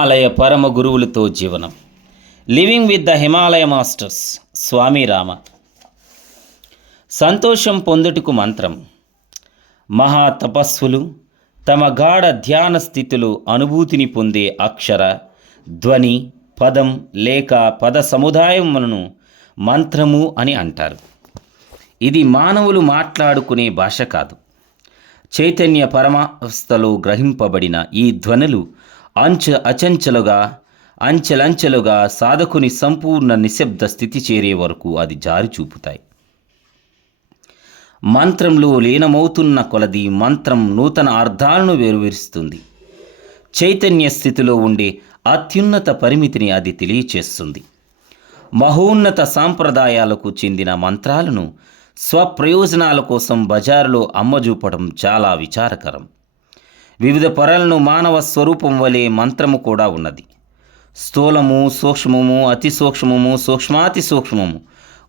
హిమాలయ పరమ గురువులతో జీవనం. Living with the Himalaya masters Swami Rama. సంతోషం పొందుటకు మంత్రం. మహా తపస్సులు తమ గాఢ ధ్యాన స్థితిలో అనుభూతిని పొందే అక్షర ధ్వని పదం లేక పద సముదాయములను మంత్రము అని అంటారు. ఇది మానవులు మాట్లాడుకునే భాష కాదు. చైతన్య పరమావస్థలో గ్రహింపబడిన ఈ ధ్వనులు అంచ అచంచలుగా అంచెలంచెలుగా సాధకుని సంపూర్ణ నిశ్శబ్ద స్థితి చేరే వరకు అది జారి చూపుతాయి. మంత్రంలో లీనమవుతున్న కొలది మంత్రం నూతన అర్థాలను వేరువేరుస్తుంది. చైతన్య స్థితిలో ఉండే అత్యున్నత పరిమితిని అది తెలియచేస్తుంది. మహోన్నత సాంప్రదాయాలకు చెందిన మంత్రాలను స్వప్రయోజనాల కోసం బజారులో అమ్మజూపడం చాలా విచారకరం. వివిధ పొరలను మానవ స్వరూపం వలె మంత్రము కూడా ఉన్నది. స్థూలము సూక్ష్మము అతి సూక్ష్మము సూక్ష్మాతి సూక్ష్మము.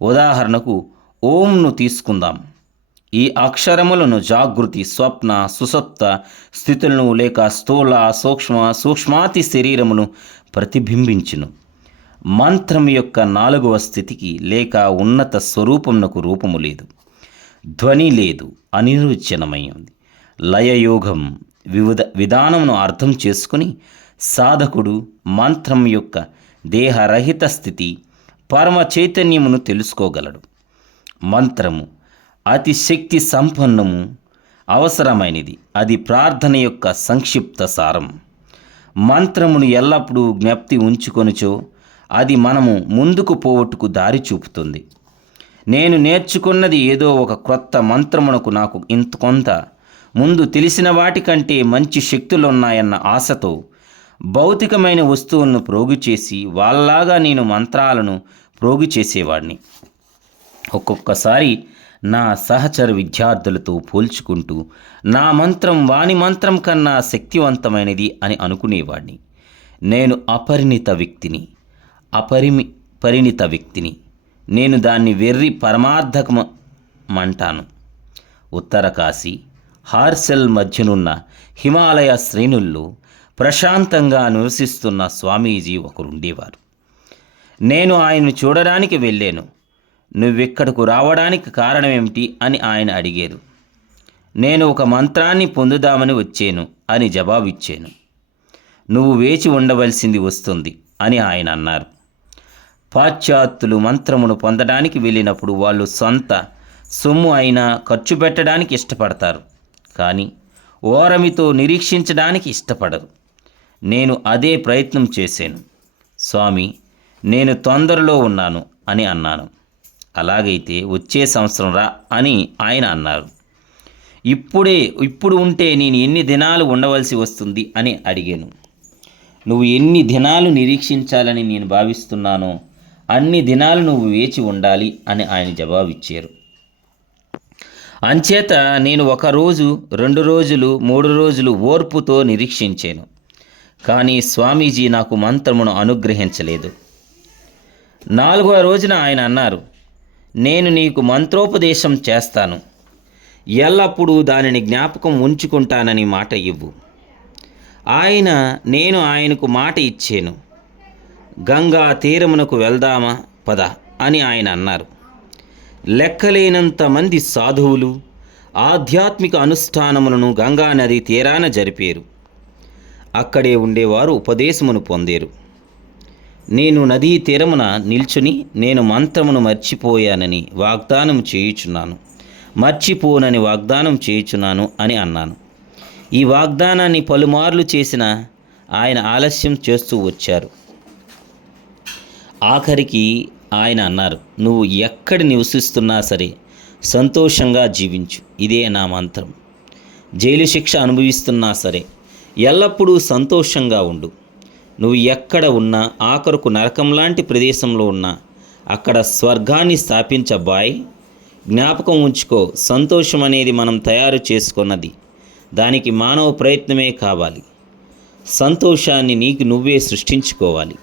ఉదాహరణకు ఓంను తీసుకుందాం. ఈ అక్షరములను జాగృతి స్వప్న సుసప్త స్థితులను లేక స్థూల సూక్ష్మ సూక్ష్మాతి శరీరమును ప్రతిబింబించును. మంత్రం యొక్క నాలుగవ స్థితికి లేక ఉన్నత స్వరూపమునకు రూపము లేదు. ధ్వని లేదు అనిరుచనమైంది లయయోగం వివిధ విధానమును అర్థం చేసుకుని సాధకుడు మంత్రం యొక్క దేహరహిత స్థితి పరమ చైతన్యమును తెలుసుకోగలడు. మంత్రము అతి శక్తి సంపన్నము అవసరమైనది. అది ప్రార్థన యొక్క సంక్షిప్త సారం. మంత్రమును ఎల్లప్పుడూ జ్ఞప్తి ఉంచుకొనుచో అది మనము ముందుకు పోవట్టుకు దారి చూపుతుంది. నేను నేర్చుకున్నది ఏదో ఒక క్రొత్త మంత్రమునకు నాకు ఇంత కొంత ముందు తెలిసిన వాటికంటే మంచి శక్తులున్నాయన్న ఆశతో భౌతికమైన వస్తువులను ప్రోగు చేసి వాళ్ళలాగా నేను మంత్రాలను ప్రోగు చేసేవాడిని. ఒక్కొక్కసారి నా సహచర విద్యార్థులతో పోల్చుకుంటూ నా మంత్రం వాని మంత్రం కన్నా శక్తివంతమైనది అని అనుకునేవాడిని. నేను అపరిణిత వ్యక్తిని అపరిమి పరిణిత వ్యక్తిని. నేను దాన్ని వెర్రి పరమార్థకమంటాను ఉత్తర కాశీ హార్సెల్ మధ్యనున్న హిమాలయ శ్రేణుల్లో ప్రశాంతంగా నివసిస్తున్న స్వామీజీ ఒకరుండేవారు. నేను ఆయన్ను చూడడానికి వెళ్ళాను. నువ్వెక్కడకు రావడానికి కారణమేమిటి అని ఆయన అడిగారు. నేను ఒక మంత్రాన్ని పొందుదామని వచ్చాను అని జవాబిచ్చాను. నువ్వు వేచి ఉండవలసింది వస్తుంది అని ఆయన అన్నారు. పాశ్చాత్యులు మంత్రమును పొందడానికి వెళ్ళినప్పుడు వాళ్ళు సొంత సొమ్ము అయినా ఖర్చు పెట్టడానికి ఇష్టపడతారు. కానీ ఓరమితో నిరీక్షించడానికి ఇష్టపడరు. నేను అదే ప్రయత్నం చేశాను. స్వామి నేను తొందరలో ఉన్నాను అని అన్నాను. అలాగైతే వచ్చే సంవత్సరం రా అని ఆయన అన్నారు. ఇప్పుడే ఇప్పుడు ఉంటే నేను ఎన్ని దినాలు ఉండవలసి వస్తుంది అని అడిగాను. నువ్వు ఎన్ని దినాలు నిరీక్షించాలని నేను భావిస్తున్నానో అన్ని దినాలు నువ్వు వేచి ఉండాలి అని ఆయన జవాబిచ్చారు. అంచేత నేను ఒక రోజు రెండు రోజులు మూడు రోజులు ఓర్పుతో నిరీక్షించాను. కానీ స్వామీజీ నాకు మంత్రమును అనుగ్రహించలేదు. నాలుగవ రోజున ఆయన అన్నారు నేను నీకు మంత్రోపదేశం చేస్తాను. ఎల్లప్పుడూ దానిని జ్ఞాపకం ఉంచుకుంటానని మాట ఇవ్వు. ఆయన నేను ఆయనకు మాట ఇచ్చాను. గంగా తీరమునకు వెళ్దామా? పద అని ఆయన అన్నారు. లెక్కలేనంత మంది సాధువులు ఆధ్యాత్మిక అనుష్ఠానములను గంగానది తీరాన జరిపారు. అక్కడే ఉండేవారు ఉపదేశమును పొందేరు. నేను నదీ తీరమున నిల్చుని నేను మంత్రమును మర్చిపోయానని వాగ్దానం చేయుచున్నాను. మర్చిపోనని వాగ్దానం చేయుచున్నాను అని అన్నాను. ఈ వాగ్దానాన్ని పలుమార్లు చేసిన ఆయన ఆలస్యం చేస్తూ వచ్చారు. ఆఖరికి ఆయన అన్నారు నువ్వు ఎక్కడ నివసిస్తున్నా సరే సంతోషంగా జీవించు. ఇదే నా మంత్రం. జైలు శిక్ష అనుభవిస్తున్నా సరే ఎల్లప్పుడూ సంతోషంగా ఉండు. నువ్వు ఎక్కడ ఉన్నా ఆఖరుకు నరకం లాంటి ప్రదేశంలో ఉన్నా అక్కడ స్వర్గాన్ని స్థాపించబాయ్. జ్ఞాపకం ఉంచుకో సంతోషం అనేది మనం తయారు చేసుకున్నది. దానికి మానవ ప్రయత్నమే కావాలి. సంతోషాన్ని నీకు నువ్వే సృష్టించుకోవాలి.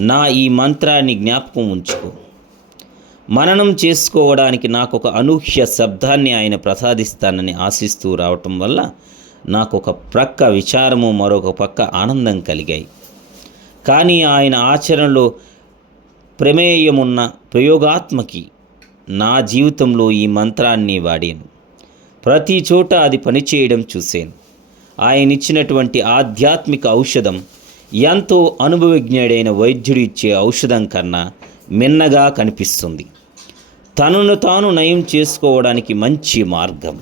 నా ఈ మంత్రాన్ని జ్ఞాపకం ఉంచుకో. మననం చేసుకోవడానికి నాకు ఒక అనూహ్య శబ్దాన్ని ఆయన ప్రసాదిస్తానని ఆశిస్తూ రావటం వల్ల నాకు ఒక ప్రక్క విచారము మరొక పక్క ఆనందం కలిగాయి. కానీ ఆయన ఆచరణలో ప్రమేయమున్న ప్రయోగాత్మకి నా జీవితంలో ఈ మంత్రాన్ని వాడాను. ప్రతి చోట అది పనిచేయడం చూశాను. ఆయన ఇచ్చినటువంటి ఆధ్యాత్మిక ఔషధం ఎంతో అనుభవజ్ఞుడైన వైద్యుడు ఇచ్చే ఔషధం కన్నా మిన్నగా కనిపిస్తుంది. తనను తాను నయం చేసుకోవడానికి మంచి మార్గం.